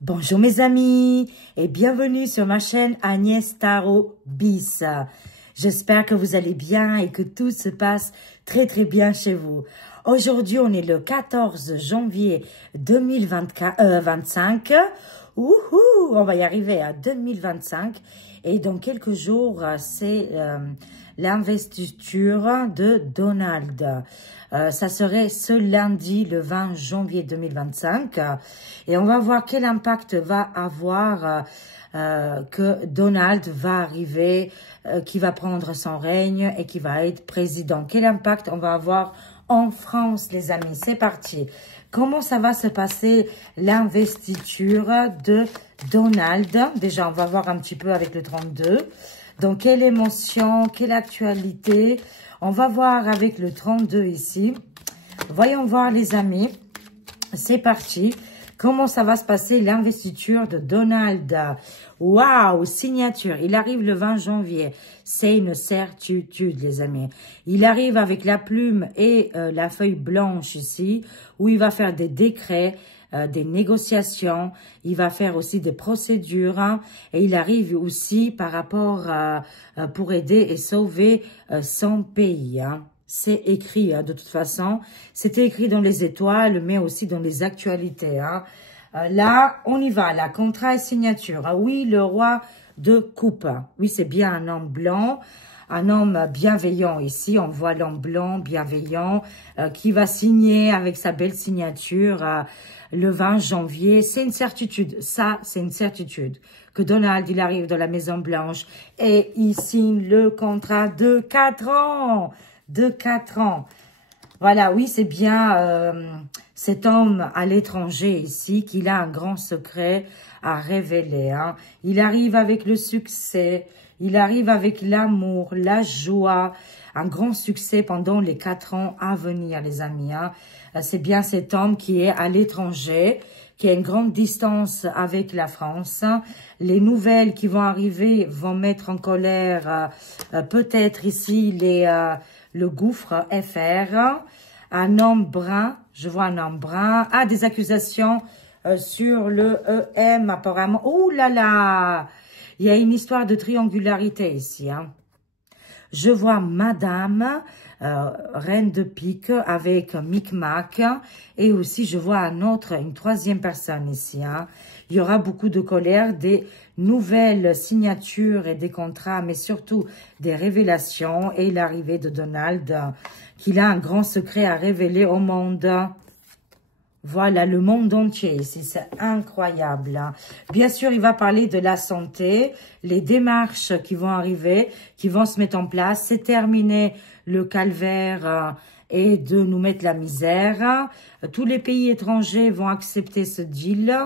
Bonjour mes amis et bienvenue sur ma chaîne Agnès Tarot Bis. J'espère que vous allez bien et que tout se passe très bien chez vous. Aujourd'hui, on est le 14 janvier 2025. On va y arriver à 2025. Et dans quelques jours, c'est l'investiture de Donald. Ça serait ce lundi, le 20 janvier 2025. Et on va voir quel impact va avoir que Donald va arriver, qui va prendre son règne et qui va être président. Quel impact on va avoir en France, les amis? C'est parti. Comment ça va se passer l'investiture de Donald? Déjà, on va voir un petit peu avec le 32. Donc, quelle émotion, quelle actualité? On va voir avec le 32 ici. Voyons voir, les amis. C'est parti. Comment ça va se passer l'investiture de Donald? Waouh, signature. Il arrive le 20 janvier. C'est une certitude, les amis. Il arrive avec la plume et la feuille blanche ici, où il va faire des décrets, des négociations. Il va faire aussi des procédures. Hein, et il arrive aussi par rapport pour aider et sauver son pays. Hein. C'est écrit, hein, de toute façon. C'était écrit dans les étoiles, mais aussi dans les actualités. Hein. Là, on y va. La contrat et signature. Ah, oui, le roi de coupe. Oui, c'est bien un homme blanc. Un homme bienveillant ici. On voit l'homme blanc, bienveillant, qui va signer avec sa belle signature le 20 janvier. C'est une certitude. Ça, c'est une certitude. Que Donald, il arrive dans la Maison Blanche et il signe le contrat de 4 ans. De 4 ans. Voilà, oui, c'est bien cet homme à l'étranger ici, qu'il a un grand secret à révéler. Hein. Il arrive avec le succès, il arrive avec l'amour, la joie, un grand succès pendant les 4 ans à venir, les amis. Hein. C'est bien cet homme qui est à l'étranger, qui a une grande distance avec la France. Les nouvelles qui vont arriver vont mettre en colère peut-être ici le gouffre FR. Un homme brun, je vois un homme brun. Ah, des accusations sur le EM apparemment. Oh là là, il y a une histoire de triangularité ici. Hein. Je vois madame, reine de pique avec Micmac. Et aussi, je vois une troisième personne ici. Hein. Il y aura beaucoup de colère, des nouvelles signatures et des contrats, mais surtout des révélations. Et l'arrivée de Donald, qu'il a un grand secret à révéler au monde. Voilà, le monde entier ici, c'est incroyable. Hein. Bien sûr, il va parler de la santé, les démarches qui vont arriver, qui vont se mettre en place. C'est terminé le calvaire et de nous mettre la misère. Tous les pays étrangers vont accepter ce deal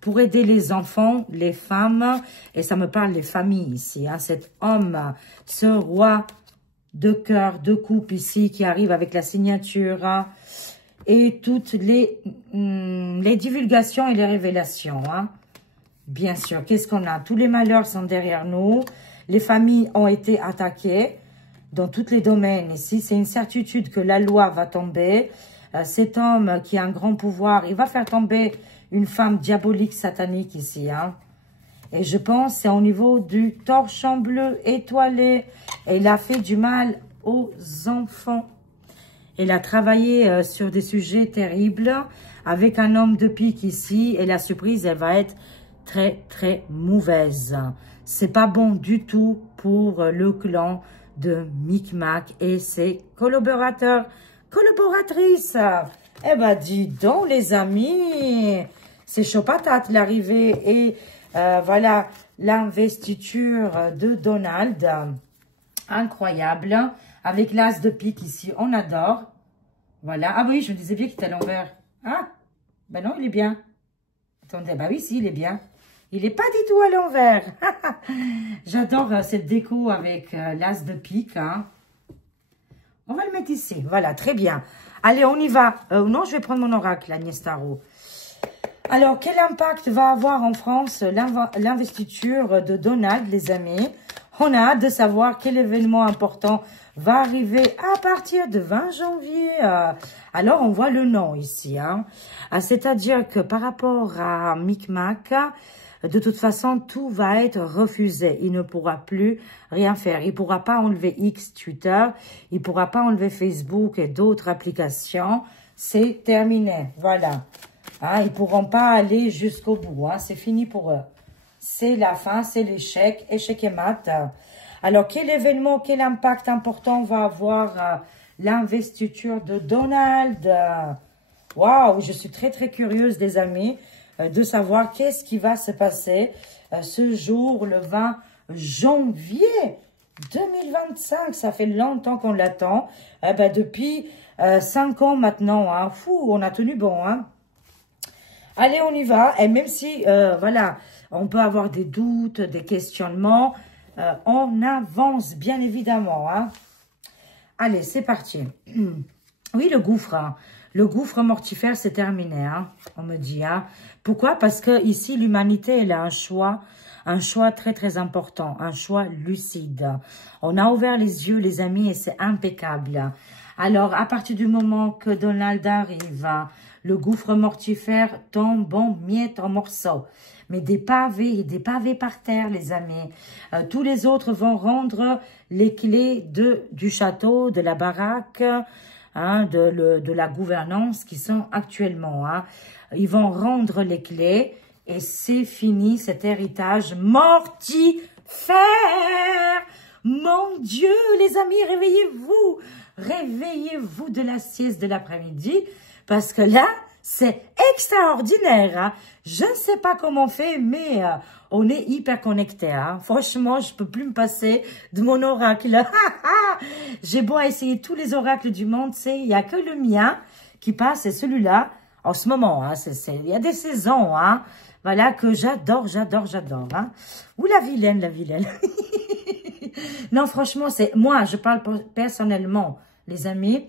pour aider les enfants, les femmes. Et ça me parle des familles ici. Hein. Cet homme, ce roi de cœur, de coupe ici, qui arrive avec la signature et toutes les divulgations et les révélations. Hein. Bien sûr, qu'est-ce qu'on a? Tous les malheurs sont derrière nous. Les familles ont été attaquées dans tous les domaines ici. C'est une certitude que la loi va tomber. Cet homme qui a un grand pouvoir, il va faire tomber une femme diabolique, satanique ici. Hein. Et je pense c'est au niveau du torchon bleu étoilé. Et il a fait du mal aux enfants. Elle a travaillé sur des sujets terribles avec un homme de pique ici. Et la surprise, elle va être très mauvaise. C'est pas bon du tout pour le clan de Micmac et ses collaborateurs, collaboratrices. Eh ben, dis donc, les amis, c'est chaud patate l'arrivée et voilà l'investiture de Donald. Incroyable. Avec l'as de pique ici, on adore. Voilà. Ah oui, je me disais bien qu'il était à l'envers. Ah, ben non, il est bien. Attendez, bah oui, si, il est bien. Il n'est pas du tout à l'envers. J'adore cette déco avec l'as de pique. Hein. On va le mettre ici. Voilà, très bien. Allez, on y va. Non, je vais prendre mon oracle, Agnès Tarot. Alors, quel impact va avoir en France l'investiture de Donald, les amis? On a hâte de savoir quel événement important va arriver à partir de 20 janvier. Alors, on voit le nom ici. Hein. C'est-à-dire que par rapport à Micmac, de toute façon, tout va être refusé. Il ne pourra plus rien faire. Il ne pourra pas enlever X, Twitter. Il ne pourra pas enlever Facebook et d'autres applications. C'est terminé. Voilà. Hein, ils ne pourront pas aller jusqu'au bout. Hein. C'est fini pour eux. C'est la fin, c'est l'échec. Échec et mat. Alors, quel événement, quel impact important va avoir l'investiture de Donald? Waouh, je suis très, très curieuse, les amis, de savoir qu'est-ce qui va se passer ce jour, le 20 janvier 2025. Ça fait longtemps qu'on l'attend. Depuis 5 ans maintenant. Hein. Fou, on a tenu bon. Hein. Allez, on y va. Et même si, voilà, on peut avoir des doutes, des questionnements, on avance, bien évidemment. Hein. Allez, c'est parti. Oui, le gouffre. Hein. Le gouffre mortifère, c'est terminé, hein, on me dit. Hein. Pourquoi? Parce que ici, l'humanité, elle a un choix très, très important, un choix lucide. On a ouvert les yeux, les amis, et c'est impeccable. Alors, à partir du moment que Donald arrive, le gouffre mortifère tombe en miettes, en morceaux. Mais des pavés par terre, les amis. Tous les autres vont rendre les clés du château, de la baraque, hein, de la gouvernance qui sont actuellement. Hein. Ils vont rendre les clés et c'est fini cet héritage mortifère. Mon Dieu, les amis, réveillez-vous. Réveillez-vous de la sieste de l'après-midi parce que là, c'est extraordinaire. Hein. Je ne sais pas comment on fait, mais on est hyper connecté. Hein. Franchement, je peux plus me passer de mon oracle. J'ai beau essayer tous les oracles du monde, il n'y a que le mien qui passe, et celui-là, en ce moment, hein, il y a des saisons, hein, voilà, que j'adore. Hein. Ou la vilaine. Non, franchement, moi, je parle personnellement, les amis.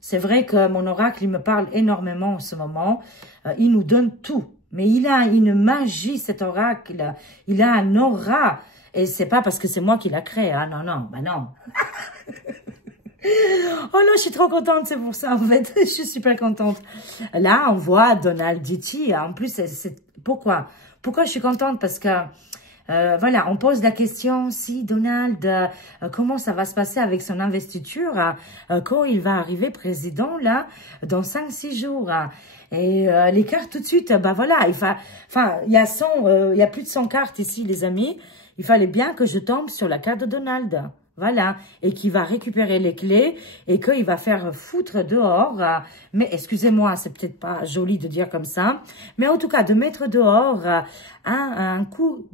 C'est vrai que mon oracle, il me parle énormément en ce moment. Il nous donne tout. Mais il a une magie, cet oracle. Il a un aura. Et c'est pas parce que c'est moi qui l'a créé. Hein. Non. Oh non, je suis trop contente, c'est pour ça, en fait. Je suis super contente. Là, on voit Donald Ditty. En plus, pourquoi je suis contente? Parce que, voilà, on pose la question, si Donald, comment ça va se passer avec son investiture quand il va arriver président, là, dans 5-6 jours. Et les cartes, tout de suite, voilà, il y a plus de 100 cartes ici, les amis. Il fallait bien que je tombe sur la carte de Donald. Voilà, et qui va récupérer les clés et qu'il va faire foutre dehors. Mais excusez-moi, c'est peut-être pas joli de dire comme ça. Mais en tout cas, de mettre dehors un coup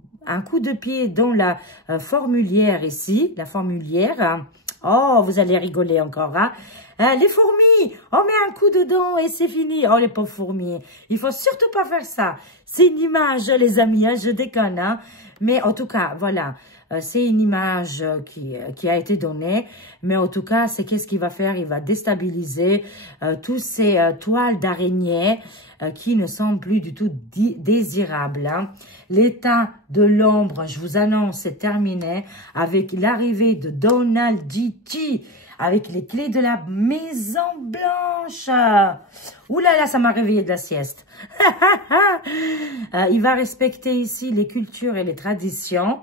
de pied dans la formulière ici, la formulière. Oh, vous allez rigoler encore, hein. Les fourmis, on met un coup dedans et c'est fini. Oh, les pauvres fourmis, il faut surtout pas faire ça. C'est une image, les amis, hein, je déconne, hein. Mais en tout cas, voilà. C'est une image qui a été donnée, mais en tout cas, c'est qu'est-ce qu'il va faire? Il va déstabiliser tous ces toiles d'araignée qui ne sont plus du tout désirables. Hein. L'état de l'ombre, je vous annonce, c'est terminé avec l'arrivée de Donald Ditty, avec les clés de la Maison Blanche. Ouh là là, ça m'a réveillé de la sieste. Il va respecter ici les cultures et les traditions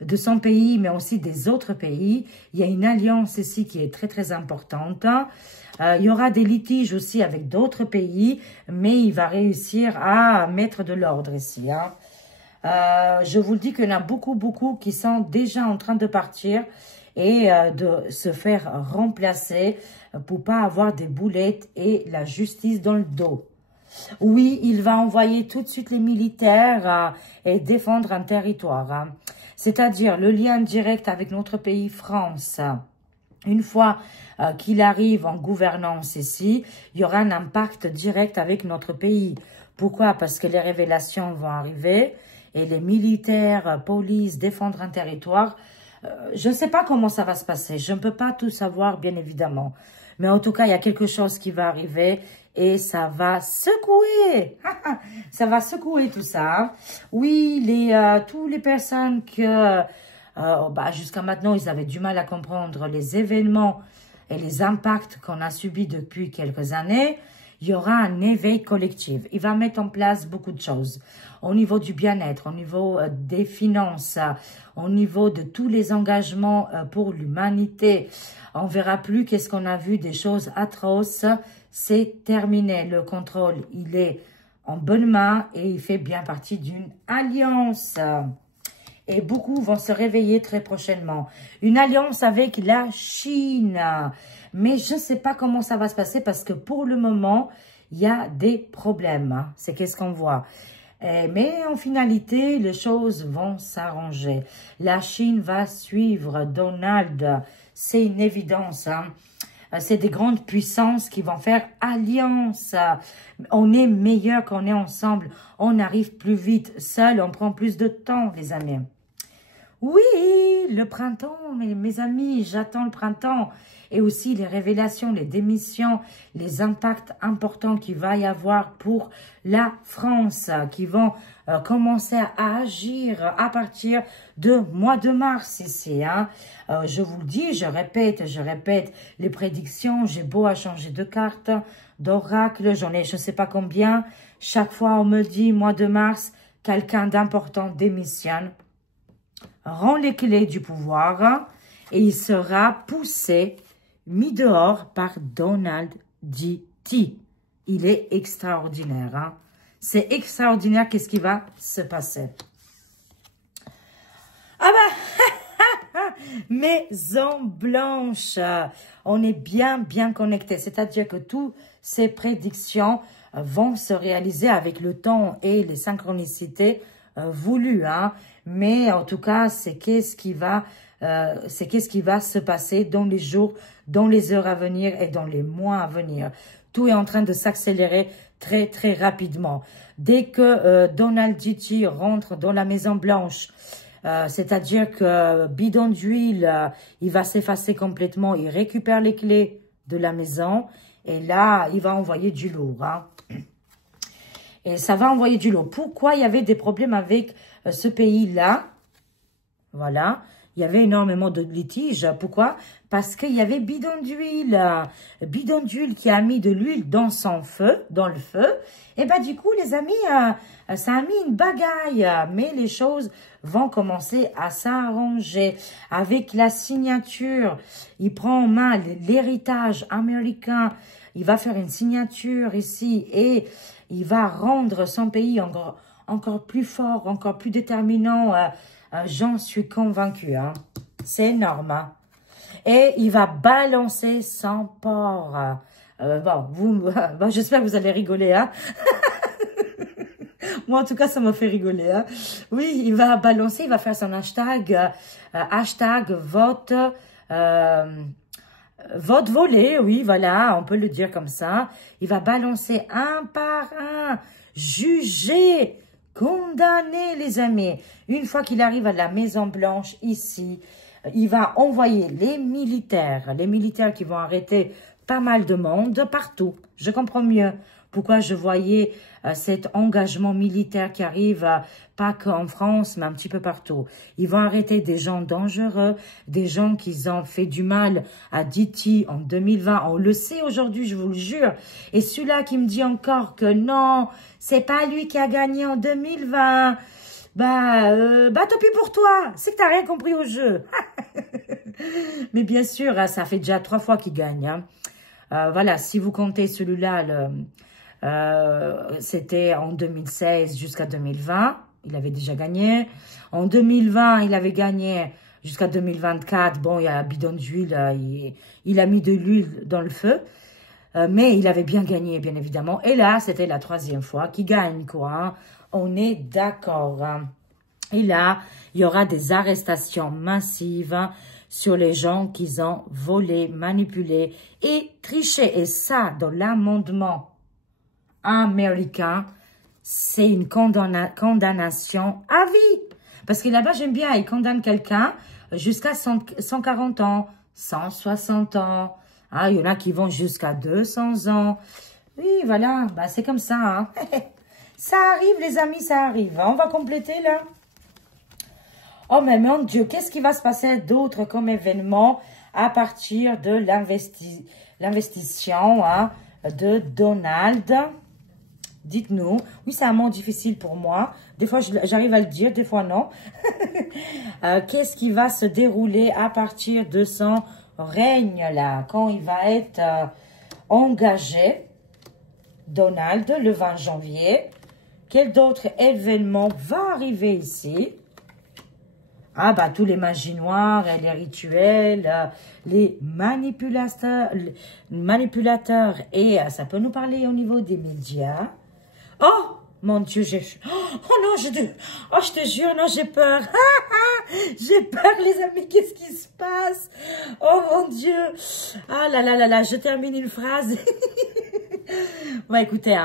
de son pays, mais aussi des autres pays. Il y a une alliance ici qui est très, très importante. Il y aura des litiges aussi avec d'autres pays, mais il va réussir à mettre de l'ordre ici. Hein. Je vous le dis qu'il y en a beaucoup qui sont déjà en train de partir et de se faire remplacer pour pas avoir des boulettes et la justice dans le dos. Oui, il va envoyer tout de suite les militaires et défendre un territoire. Hein. C'est-à-dire le lien direct avec notre pays France. Une fois qu'il arrive en gouvernance ici, il y aura un impact direct avec notre pays. Pourquoi? Parce que les révélations vont arriver et les militaires, police, défendre un territoire. Je ne sais pas comment ça va se passer. Je ne peux pas tout savoir, bien évidemment. Mais en tout cas, il y a quelque chose qui va arriver et ça va secouer. Ça va secouer tout ça. Hein. Oui, tous les personnes que Jusqu'à maintenant, ils avaient du mal à comprendre les événements et les impacts qu'on a subis depuis quelques années. Il y aura un éveil collectif. Il va mettre en place beaucoup de choses au niveau du bien-être, au niveau des finances, au niveau de tous les engagements pour l'humanité. On verra plus qu'est-ce qu'on a vu, des choses atroces. C'est terminé. Le contrôle, il est en bonne main et il fait bien partie d'une alliance. Et beaucoup vont se réveiller très prochainement. Une alliance avec la Chine. Mais je ne sais pas comment ça va se passer parce que pour le moment, il y a des problèmes. C'est qu'est-ce qu'on voit. Mais en finalité, les choses vont s'arranger. La Chine va suivre Donald. C'est une évidence. C'est des grandes puissances qui vont faire alliance. On est meilleur quand on est ensemble. On arrive plus vite. Seul, on prend plus de temps, les amis. Oui, le printemps, mes amis, j'attends le printemps. Et aussi les révélations, les démissions, les impacts importants qu'il va y avoir pour la France, qui vont commencer à agir à partir de mois de mars ici. Je vous le dis, je répète, les prédictions, j'ai beau à changer de carte, d'oracle, j'en ai je ne sais pas combien. Chaque fois on me dit mois de mars, quelqu'un d'important démissionne, rend les clés du pouvoir et il sera poussé, mis dehors par Donald J.T. Il est extraordinaire. C'est extraordinaire qu'est-ce qui va se passer. Ah bah, Maison Blanche, on est bien connecté. C'est-à-dire que toutes ces prédictions vont se réaliser avec le temps et les synchronicités voulues. Mais en tout cas, c'est qu'est-ce qui va se passer dans les jours, dans les heures à venir et dans les mois à venir. Tout est en train de s'accélérer très rapidement. Dès que Donald J.T. rentre dans la Maison Blanche, c'est-à-dire que bidon d'huile, il va s'effacer complètement, il récupère les clés de la maison et là, il va envoyer du lourd. Et ça va envoyer du lourd. Pourquoi il y avait des problèmes avec ce pays-là? Voilà. Il y avait énormément de litiges. Pourquoi? Parce qu'il y avait bidon d'huile. Bidon d'huile qui a mis de l'huile dans le feu. Et ben du coup, les amis, ça a mis une bagaille. Mais les choses vont commencer à s'arranger. Avec la signature, il prend en main l'héritage américain. Il va faire une signature ici et il va rendre son pays encore plus fort, encore plus déterminant. J'en suis convaincue. C'est énorme. Et il va balancer son port. J'espère que vous allez rigoler. Moi, en tout cas, ça m'a fait rigoler. Oui, il va balancer, il va faire son hashtag. Hashtag vote volé. Oui, voilà, on peut le dire comme ça. Il va balancer un par un. Juger. Condamné, les amis. Une fois qu'il arrive à la Maison Blanche, ici, il va envoyer les militaires qui vont arrêter pas mal de monde partout. Je comprends mieux pourquoi je voyais cet engagement militaire qui arrive, pas qu'en France, mais un petit peu partout. Ils vont arrêter des gens dangereux, des gens qui ont fait du mal à Diti en 2020. On le sait aujourd'hui, je vous le jure. Et celui-là qui me dit encore que non, c'est pas lui qui a gagné en 2020. Tant pis pour toi. C'est que t'as rien compris au jeu. Mais bien sûr, ça fait déjà 3 fois qu'il gagne. Voilà, si vous comptez celui-là, c'était en 2016 jusqu'à 2020. Il avait déjà gagné. En 2020, il avait gagné jusqu'à 2024. Bon, il y a un bidon d'huile. Il a mis de l'huile dans le feu. Mais il avait bien gagné, bien évidemment. Et là, c'était la 3e fois qu'il gagne, quoi. On est d'accord. Et là, il y aura des arrestations massives sur les gens qui ont volé, manipulé et triché. Et ça, dans l'amendement américain, c'est une condamnation à vie. Parce que là-bas, j'aime bien, ils condamnent quelqu'un jusqu'à 140 ans, 160 ans. Il y en a qui vont jusqu'à 200 ans. Oui, voilà, c'est comme ça. Ça arrive, les amis, ça arrive. On va compléter, là. Oh, mais mon Dieu, qu'est-ce qui va se passer d'autre comme événement à partir de l'investition hein, de Donald? Dites-nous. Oui, c'est un mot difficile pour moi. Des fois, j'arrive à le dire, des fois, non. Qu'est-ce qui va se dérouler à partir de son règne, là, quand il va être engagé, Donald, le 20 janvier? Quel d'autres événements va arriver ici? Ah, bah, tous les magies noires, les rituels, les manipulateurs, et ça peut nous parler au niveau des médias. Oh, mon Dieu, oh non, je te jure, non, j'ai peur. J'ai peur, les amis, qu'est-ce qui se passe? Oh, mon Dieu. Ah là là là là, je termine une phrase. Écoutez,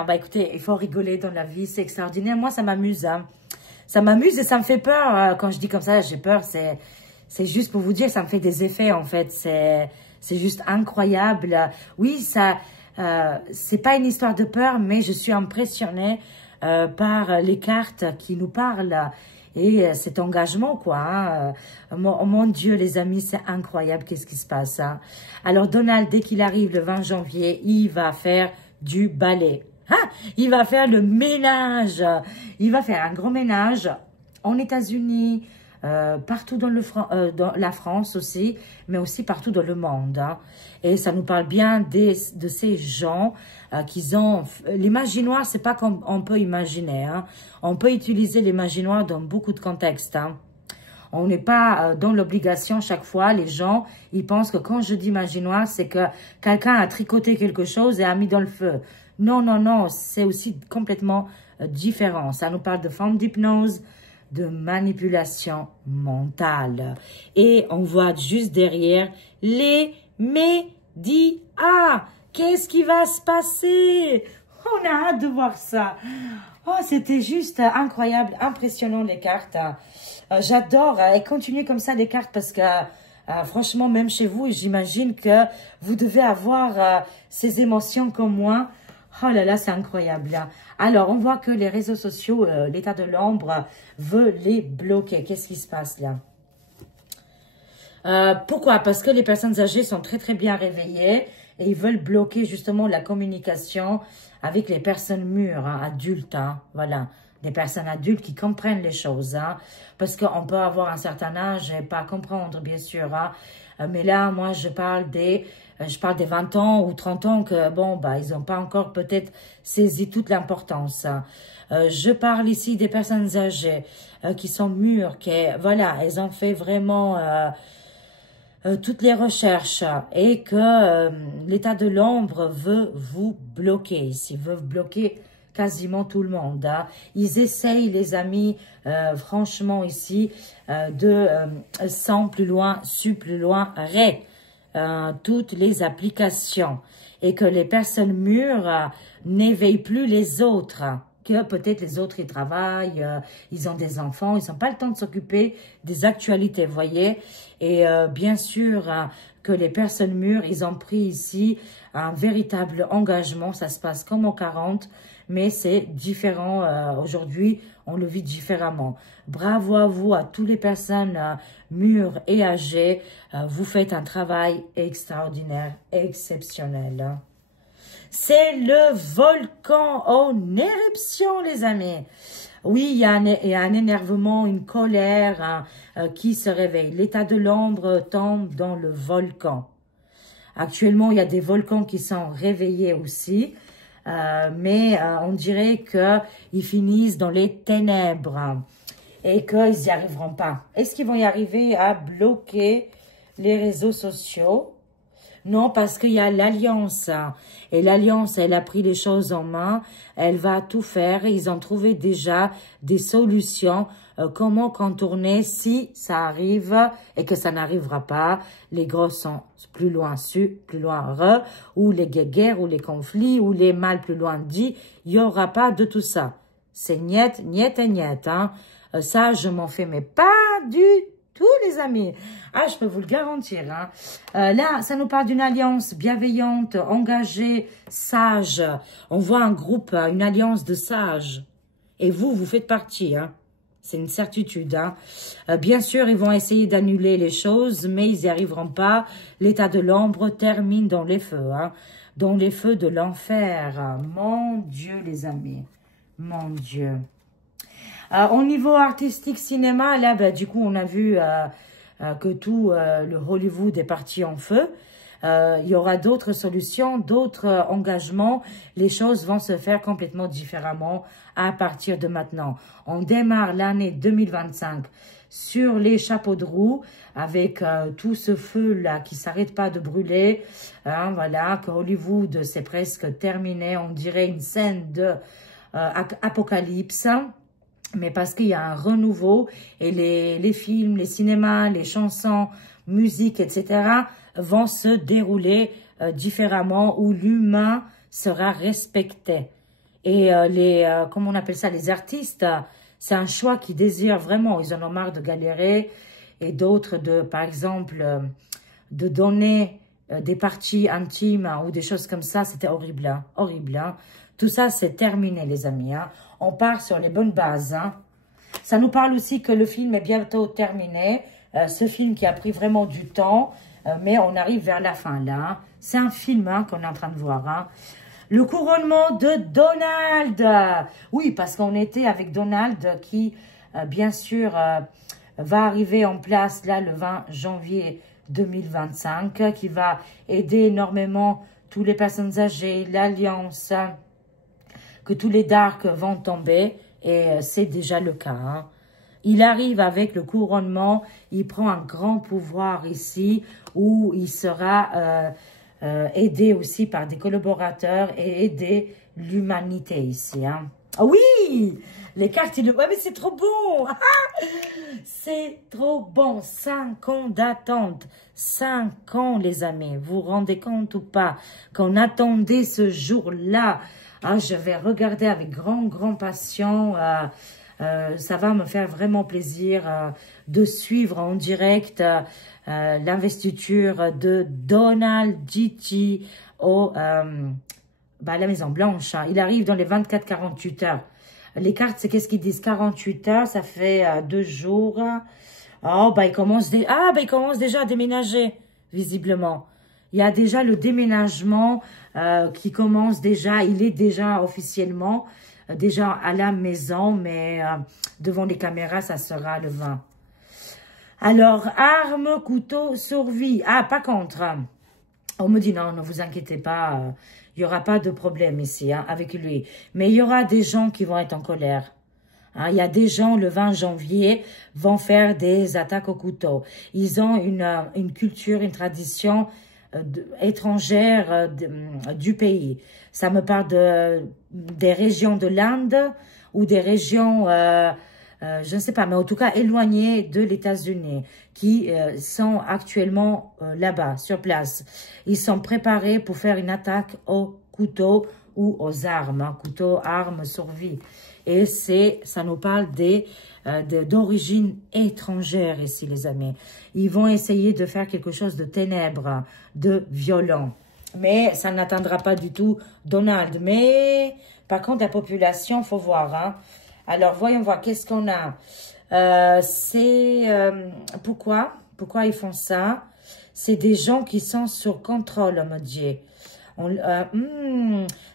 il faut rigoler dans la vie, c'est extraordinaire. Moi, ça m'amuse, hein. Ça m'amuse et ça me fait peur. Quand je dis comme ça, j'ai peur, c'est juste pour vous dire, ça me fait des effets, en fait. C'est juste incroyable. Oui, c'est pas une histoire de peur, mais je suis impressionnée par les cartes qui nous parlent et cet engagement, quoi. Hein. Mon Dieu, les amis, c'est incroyable, qu'est-ce qui se passe. Hein. Alors, Donald, dès qu'il arrive le 20 janvier, il va faire du balai. Ah, il va faire le ménage. Il va faire un gros ménage en États-Unis, partout dans la France aussi, mais aussi partout dans le monde. Hein. Et ça nous parle bien de ces gens qui ont... Les magies noires, c'est pas comme on peut imaginer. Hein. On peut utiliser les magies noires dans beaucoup de contextes. Hein. On n'est pas dans l'obligation chaque fois. Les gens, ils pensent que quand je dis magie noire, c'est que quelqu'un a tricoté quelque chose et a mis dans le feu. Non, non, non, c'est aussi complètement différent. Ça nous parle de forme d'hypnose, de manipulation mentale. Et on voit juste derrière les médias. Qu'est-ce qui va se passer? On a hâte de voir ça. Oh, c'était juste incroyable, impressionnant les cartes. J'adore et continuez comme ça les cartes parce que franchement, même chez vous, j'imagine que vous devez avoir ces émotions comme moi. Oh là là, c'est incroyable. Alors, on voit que les réseaux sociaux, l'état de l'ombre veut les bloquer. Qu'est-ce qui se passe là? Pourquoi? Parce que les personnes âgées sont très très bien réveillées et ils veulent bloquer justement la communication avec les personnes mûres, hein, adultes. Hein, voilà, des personnes adultes qui comprennent les choses. Hein, parce qu'on peut avoir un certain âge et pas comprendre, bien sûr. Hein, mais là, moi, je parle des 20 ans ou 30 ans que, bon, bah, ils n'ont pas encore peut-être saisi toute l'importance. Hein. Je parle ici des personnes âgées qui sont mûres, qui, voilà, elles ont fait vraiment toutes les recherches et que l'état de l'ombre veut vous bloquer ici, veut bloquer quasiment tout le monde. Hein. Ils essayent, les amis, franchement ici, de sans plus loin, su plus loin, ré. Toutes les applications et que les personnes mûres n'éveillent plus les autres, que peut-être les autres ils travaillent, ils ont des enfants, ils n'ont pas le temps de s'occuper des actualités, vous voyez, et bien sûr que les personnes mûres, ils ont pris ici un véritable engagement, ça se passe comme en 40, mais c'est différent aujourd'hui, on le vit différemment. Bravo à vous, à toutes les personnes mûres et âgées. Vous faites un travail extraordinaire, exceptionnel. C'est le volcan en éruption, les amis. Oui, il y a un énervement, une colère qui se réveille. L'état de l'ombre tombe dans le volcan. Actuellement, il y a des volcans qui sont réveillés aussi. Mais on dirait qu'ils finissent dans les ténèbres et qu'ils n'y arriveront pas. Est-ce qu'ils vont y arriver à bloquer les réseaux sociaux? Non, parce qu'il y a l'Alliance. Et l'Alliance, elle a pris les choses en main. Elle va tout faire. Ils ont trouvé déjà des solutions. Comment contourner si ça arrive et que ça n'arrivera pas. Les gros sont plus loin su, plus loin re, ou les guerres, ou les conflits, ou les mal plus loin dit. Il n'y aura pas de tout ça. C'est niet, niet et niet. Hein. Ça, je m'en fais, mais pas du tout, les amis. Ah, je peux vous le garantir. Hein. Là, ça nous parle d'une alliance bienveillante, engagée, sage. On voit un groupe, une alliance de sages. Et vous, vous faites partie. Hein. C'est une certitude. Hein. Bien sûr, ils vont essayer d'annuler les choses, mais ils n'y arriveront pas. L'état de l'ombre termine dans les feux. Hein. Dans les feux de l'enfer. Mon Dieu, les amis. Mon Dieu. Au niveau artistique, cinéma, là, ben, du coup, on a vu que tout le Hollywood est parti en feu. Il y aura d'autres solutions, d'autres engagements. Les choses vont se faire complètement différemment à partir de maintenant. On démarre l'année 2025 sur les chapeaux de roue avec tout ce feu-là qui s'arrête pas de brûler. Hein, voilà, que Hollywood, c'est presque terminé. On dirait une scène de apocalypse. Mais parce qu'il y a un renouveau et les films, les cinémas, les chansons, musique, etc. vont se dérouler différemment où l'humain sera respecté. Et comment on appelle ça, les artistes, c'est un choix qu'ils désirent vraiment. Ils en ont marre de galérer et d'autres par exemple, de donner des parties intimes ou des choses comme ça. C'était horrible, hein, horrible. Hein. Tout ça, c'est terminé, les amis. Hein. On part sur les bonnes bases. Hein. Ça nous parle aussi que le film est bientôt terminé. Ce film qui a pris vraiment du temps, mais on arrive vers la fin, là. Hein. C'est un film hein, qu'on est en train de voir. Hein. Le couronnement de Donald. Oui, parce qu'on était avec Donald qui, bien sûr, va arriver en place, là, le 20 janvier 2025, qui va aider énormément toutes les personnes âgées, l'Alliance, que tous les darks vont tomber, et c'est déjà le cas. Hein. Il arrive avec le couronnement, il prend un grand pouvoir ici, où il sera aidé aussi par des collaborateurs et aider l'humanité ici. Hein. Ah oui, les cartes, ouais, mais c'est trop bon. C'est trop bon. 5 ans d'attente. 5 ans, les amis. Vous vous rendez compte ou pas qu'on attendait ce jour-là? Ah, je vais regarder avec grand passion. Ça va me faire vraiment plaisir de suivre en direct l'investiture de Donald J.T. à la Maison Blanche. Hein. Il arrive dans les 24-48 heures. Les cartes, c'est qu'est-ce qu'ils disent? 48 heures, ça fait 2 jours. Oh, il commence déjà à déménager, visiblement. Il y a déjà le déménagement qui commence déjà. Il est déjà officiellement déjà à la maison, mais devant les caméras, ça sera le 20. Alors, armes, couteau, survie. Ah, pas contre. On me dit non, ne vous inquiétez pas, il n'y aura pas de problème ici hein, avec lui. Mais il y aura des gens qui vont être en colère. Hein, il y a des gens, le 20 janvier, vont faire des attaques au couteau. Ils ont une culture, une tradition étrangère du pays. Ça me parle des régions de l'Inde ou des régions, je ne sais pas, mais en tout cas éloignées de l'États-Unis, qui sont actuellement là-bas, sur place. Ils sont préparés pour faire une attaque au couteau ou aux armes, hein, couteau, armes, survie. Et ça nous parle d'origine étrangère ici, les amis. Ils vont essayer de faire quelque chose de ténèbres, de violent. Mais ça n'atteindra pas du tout Donald. Mais par contre, la population, faut voir. Hein. Alors, voyons voir, qu'est-ce qu'on a. Pourquoi ils font ça? C'est des gens qui sont sur contrôle, on me dit.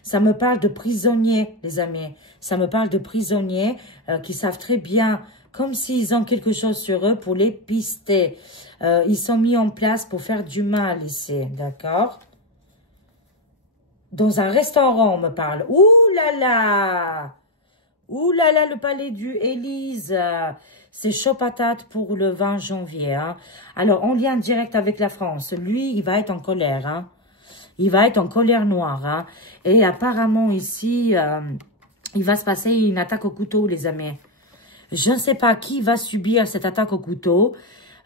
Ça me parle de prisonniers, les amis. Ça me parle de prisonniers qui savent très bien, comme s'ils ont quelque chose sur eux, pour les pister. Ils sont mis en place pour faire du mal ici, d'accord? Dans un restaurant, on me parle. Ouh là là! Ouh là là, le palais du Élise. C'est chaud patate pour le 20 janvier. Hein. Alors, en lien direct avec la France. Lui, il va être en colère. Hein. Il va être en colère noire. Hein. Et apparemment, ici, il va se passer une attaque au couteau, les amis. Je ne sais pas qui va subir cette attaque au couteau.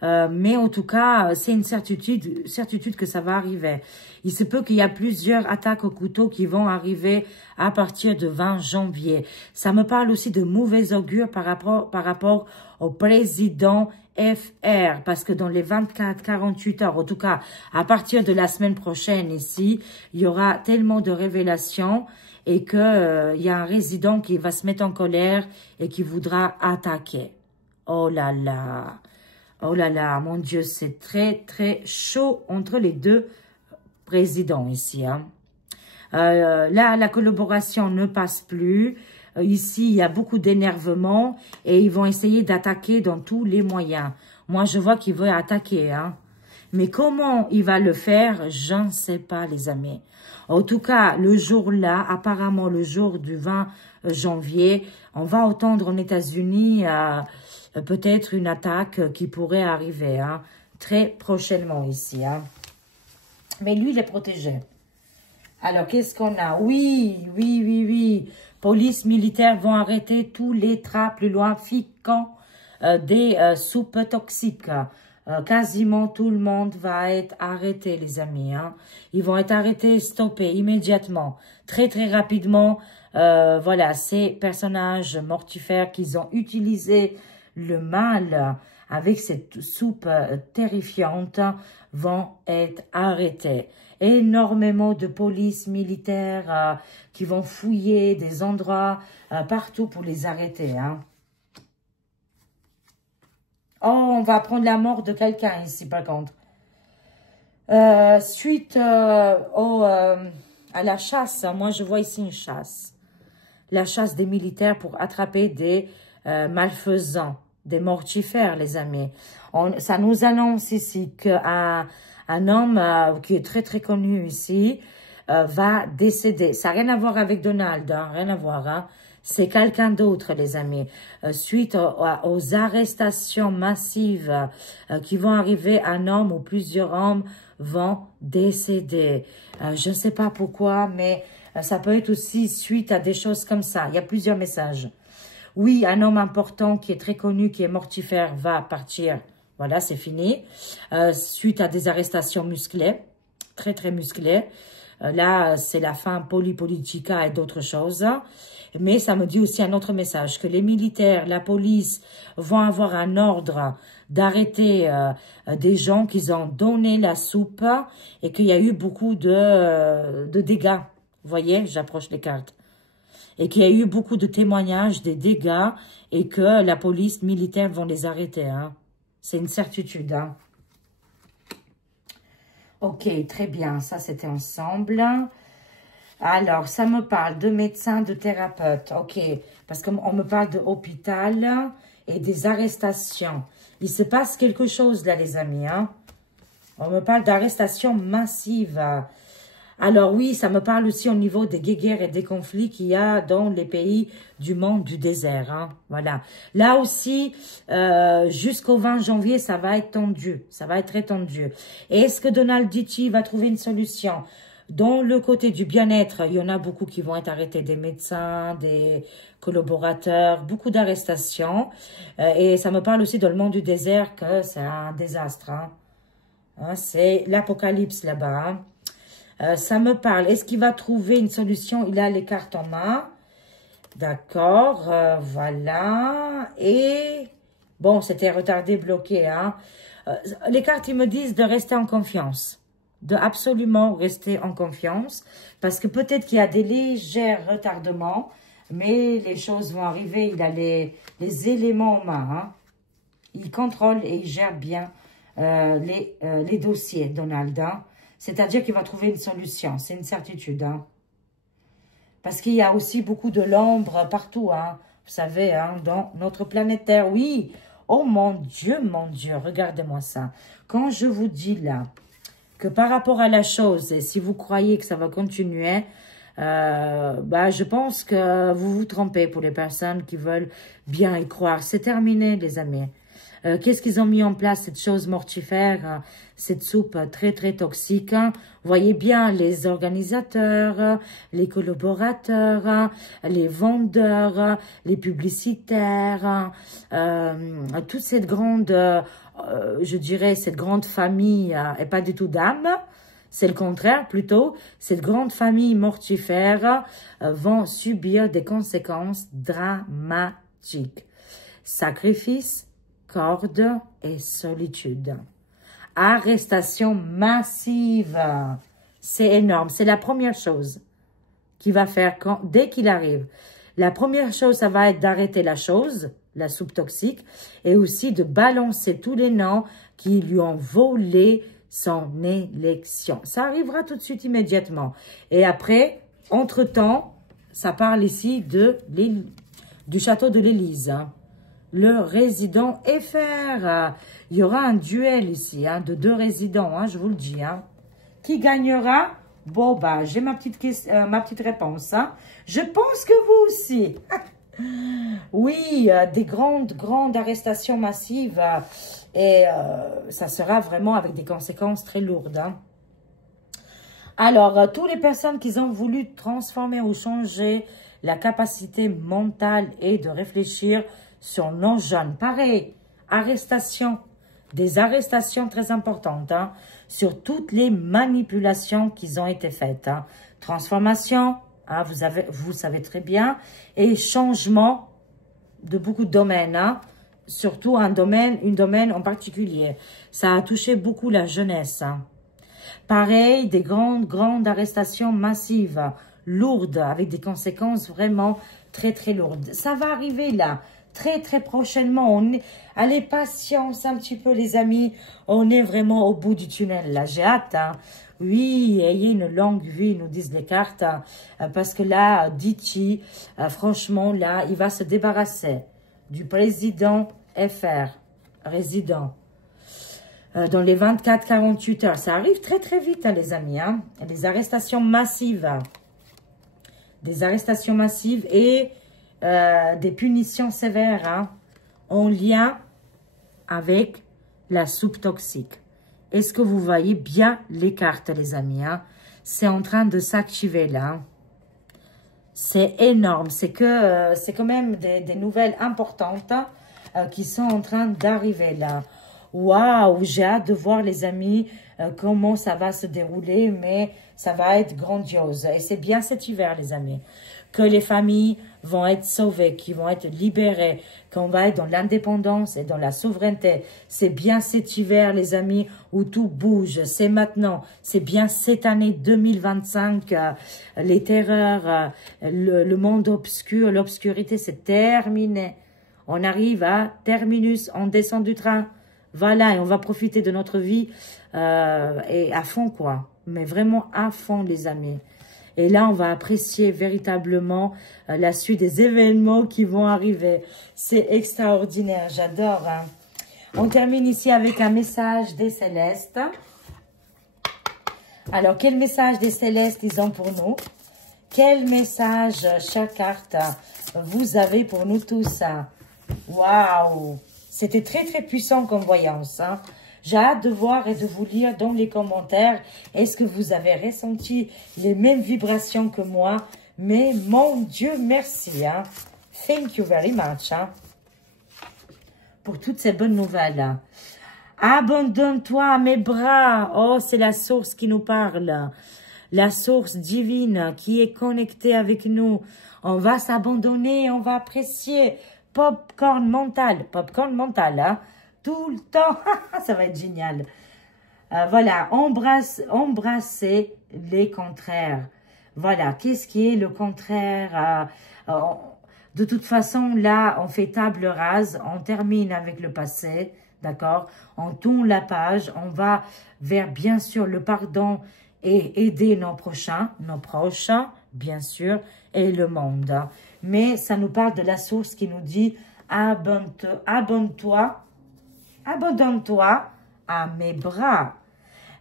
Mais en tout cas, c'est une certitude que ça va arriver. Il se peut qu'il y a plusieurs attaques au couteau qui vont arriver à partir de 20 janvier. Ça me parle aussi de mauvais augure par rapport au président FR, parce que dans les 24-48 heures, en tout cas, à partir de la semaine prochaine ici, il y aura tellement de révélations et que il y a un résident qui va se mettre en colère et qui voudra attaquer. Oh là là. Oh là là, mon Dieu, c'est très, très chaud entre les deux présidents ici. Hein. Là, la collaboration ne passe plus. Ici, il y a beaucoup d'énervement et ils vont essayer d'attaquer dans tous les moyens. Moi, je vois qu'il veut attaquer. Hein. Mais comment il va le faire, je ne sais pas, les amis. En tout cas, le jour-là, apparemment le jour du 20 janvier, on va entendre aux États-Unis peut-être une attaque qui pourrait arriver hein, très prochainement ici. Hein. Mais lui, il est protégé. Alors, qu'est-ce qu'on a? Oui. Police militaire vont arrêter tous les trafiquants des soupes toxiques. Quasiment tout le monde va être arrêté, les amis. Hein. Ils vont être arrêtés, stoppés immédiatement, très rapidement. Voilà, ces personnages mortifères qu'ils ont utilisé le mal avec cette soupe terrifiante vont être arrêtés. Énormément de police militaire qui vont fouiller des endroits partout pour les arrêter. Hein. Oh, on va apprendre la mort de quelqu'un ici, par contre. Suite à la chasse, moi je vois ici une chasse. La chasse des militaires pour attraper des malfaisants, des mortifères, les amis. Ça nous annonce ici qu'un homme qui est très connu ici va décéder. Ça n'a rien à voir avec Donald, hein, rien à voir. Hein. C'est quelqu'un d'autre, les amis. Suite aux arrestations massives qui vont arriver, un homme ou plusieurs hommes vont décéder. Je ne sais pas pourquoi, mais ça peut être aussi suite à des choses comme ça. Il y a plusieurs messages. Oui, un homme important qui est très connu, qui est mortifère, va partir. Voilà, c'est fini. Suite à des arrestations musclées, très musclées. Là, c'est la fin politica et d'autres choses. Mais ça me dit aussi un autre message, que les militaires, la police vont avoir un ordre d'arrêter des gens qui ont donné la soupe et qu'il y a eu beaucoup de dégâts. Vous voyez, j'approche les cartes. Et qu'il y a eu beaucoup de témoignages des dégâts et que la police militaire vont les arrêter. Hein. C'est une certitude. Hein. Ok, très bien. Ça, c'était ensemble. Alors, ça me parle de médecins, de thérapeutes. Ok, parce qu'on me parle de hôpital et des arrestations. Il se passe quelque chose là, les amis. Hein. On me parle d'arrestations massives. Alors oui, ça me parle aussi au niveau des guerres et des conflits qu'il y a dans les pays du monde du désert. Hein. Voilà. Là aussi, jusqu'au 20 janvier, ça va être tendu. Ça va être très tendu. Et est-ce que Donald Dichi va trouver une solution? Dans le côté du bien-être, il y en a beaucoup qui vont être arrêtés, des médecins, des collaborateurs, beaucoup d'arrestations. Et ça me parle aussi dans le monde du désert que c'est un désastre. Hein. Hein, c'est l'apocalypse là-bas. Hein. Ça me parle. Est-ce qu'il va trouver une solution? Il a les cartes en main. D'accord. Voilà. Et bon, c'était retardé, bloqué. Hein. Les cartes, ils me disent de rester en confiance. De absolument rester en confiance. Parce que peut-être qu'il y a des légers retardements. Mais les choses vont arriver. Il a les éléments en main. Hein. Il contrôle et il gère bien les dossiers, Donald. Hein. C'est-à-dire qu'il va trouver une solution. C'est une certitude. Hein. Parce qu'il y a aussi beaucoup de l'ombre partout. Hein. Vous savez, hein, dans notre planète Terre. Oui. Oh mon Dieu, regardez-moi ça. Quand je vous dis là, que par rapport à la chose, et si vous croyez que ça va continuer, je pense que vous vous trompez pour les personnes qui veulent bien y croire. C'est terminé, les amis. Qu'est-ce qu'ils ont mis en place, cette chose mortifère, cette soupe très toxique. Vous voyez bien les organisateurs, les collaborateurs, les vendeurs, les publicitaires, toute cette grande, je dirais, cette grande famille, et pas du tout d'âme, c'est le contraire plutôt, cette grande famille mortifère vont subir des conséquences dramatiques. Sacrifice, corde et solitude. Arrestation massive. C'est énorme. C'est la première chose qu'il va faire dès qu'il arrive. La première chose, ça va être d'arrêter la chose. la soupe toxique, et aussi de balancer tous les noms qui lui ont volé son élection. Ça arrivera tout de suite, immédiatement. Et après, entre-temps, ça parle ici du château de l'Élise. Hein. Le résident FR. Il y aura un duel ici, hein, de 2 résidents, hein, je vous le dis. Hein. Qui gagnera? Bon, bah, j'ai ma petite réponse. Hein. Je pense que vous aussi. Oui, des grandes arrestations massives. Et ça sera vraiment avec des conséquences très lourdes. Hein. Alors, toutes les personnes qui ont voulu transformer ou changer la capacité mentale et de réfléchir sur nos jeunes. Pareil, des arrestations très importantes hein, sur toutes les manipulations qui ont été faites. Hein. Transformation, hein, vous savez très bien, et changement de beaucoup de domaines. Hein. Surtout un domaine en particulier. Ça a touché beaucoup la jeunesse. Hein. Pareil, des grandes arrestations massives, lourdes, avec des conséquences vraiment très lourdes. Ça va arriver là, très prochainement. Allez, patience un petit peu les amis, on est vraiment au bout du tunnel là, j'ai hâte. Hein. Oui, ayez une longue vie, nous disent les cartes, hein, parce que là, Dichi, franchement là, il va se débarrasser du président FR, résident, dans les 24-48 heures. Ça arrive très vite, hein, les amis. Hein. Des arrestations massives. Des arrestations massives et des punitions sévères hein, en lien avec la soupe toxique. Est-ce que vous voyez bien les cartes, les amis? Hein? C'est en train de s'activer là. C'est énorme. C'est quand même des nouvelles importantes qui sont en train d'arriver là. Waouh, j'ai hâte de voir les amis comment ça va se dérouler, mais ça va être grandiose. Et c'est bien cet hiver les amis, que les familles vont être sauvées, qui vont être libérées, qu'on va être dans l'indépendance et dans la souveraineté. C'est bien cet hiver les amis où tout bouge, c'est maintenant. C'est bien cette année 2025, les terreurs, le monde obscur, l'obscurité c'est terminé. On arrive à terminus, on descend du train. Voilà, et on va profiter de notre vie et à fond, quoi. Mais vraiment à fond, les amis. Et là, on va apprécier véritablement la suite des événements qui vont arriver. C'est extraordinaire, j'adore. Hein. On termine ici avec un message des célestes. Alors, quel message des célestes ils ont pour nous? Quel message, chère carte, vous avez pour nous tous? Waouh! C'était très puissant comme voyance. Hein. J'ai hâte de voir et de vous lire dans les commentaires. Est-ce que vous avez ressenti les mêmes vibrations que moi? Mais mon Dieu, merci. Hein. Thank you very much. Hein, pour toutes ces bonnes nouvelles. Hein. Abandonne-toi à mes bras. Oh, c'est la source qui nous parle. La source divine qui est connectée avec nous. On va s'abandonner, on va apprécier. Popcorn mental, hein, tout le temps, ça va être génial. Voilà, embrasser les contraires. Voilà, qu'est-ce qui est le contraire? De toute façon, là, on fait table rase, on termine avec le passé, d'accord? On tourne la page, on va vers, bien sûr, le pardon et aider nos proches, bien sûr, et le monde. Mais ça nous parle de la source qui nous dit abandonne-toi à mes bras.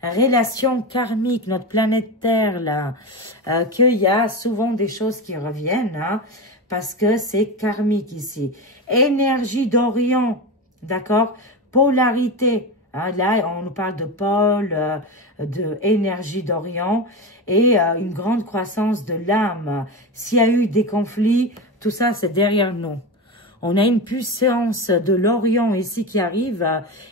Relation karmique, notre planète Terre, là, qu'il y a souvent des choses qui reviennent, hein, parce que c'est karmique ici. Énergie d'Orient, d'accord? Polarité. Hein, là, on nous parle de pôle, de énergie d'Orient et une grande croissance de l'âme. S'il y a eu des conflits, tout ça, c'est derrière nous. On a une puissance de l'Orient ici qui arrive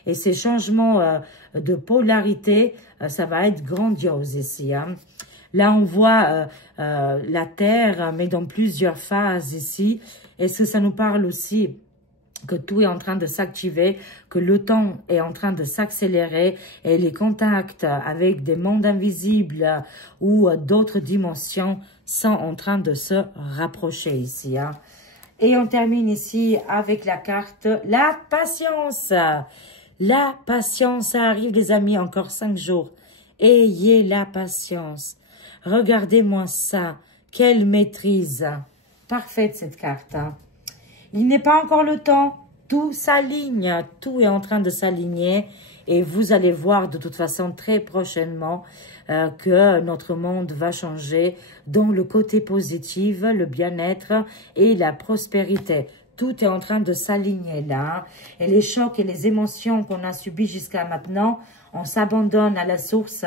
et ces changements de polarité, ça va être grandiose ici. Hein. Là, on voit la Terre, mais dans plusieurs phases ici. Est-ce que ça nous parle aussi que tout est en train de s'activer, que le temps est en train de s'accélérer et les contacts avec des mondes invisibles ou d'autres dimensions sont en train de se rapprocher ici. Hein. Et on termine ici avec la carte la patience. La patience, ça arrive les amis, encore 5 jours. Ayez la patience. Regardez-moi ça. Quelle maîtrise. Parfaite cette carte. Hein. Il n'est pas encore le temps. Tout s'aligne. Tout est en train de s'aligner. Et vous allez voir de toute façon très prochainement que notre monde va changer dans le côté positif, le bien-être et la prospérité. Tout est en train de s'aligner là. Et les chocs et les émotions qu'on a subis jusqu'à maintenant, on s'abandonne à la source.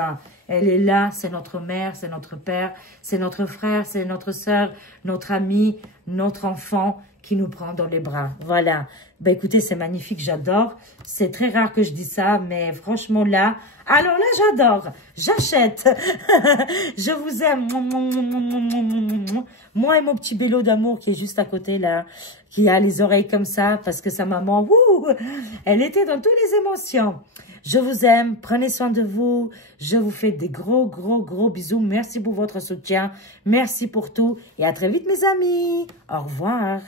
Elle est là, c'est notre mère, c'est notre père, c'est notre frère, c'est notre sœur, notre ami, notre enfant qui nous prend dans les bras. Voilà. Ben écoutez, c'est magnifique, j'adore. C'est très rare que je dise ça, mais franchement là, alors là, j'adore. J'achète. Je vous aime. Moi et mon petit bélo d'amour qui est juste à côté là, qui a les oreilles comme ça, parce que sa maman, elle était dans toutes les émotions. Je vous aime, prenez soin de vous. Je vous fais des gros bisous. Merci pour votre soutien. Merci pour tout. Et à très vite mes amis. Au revoir.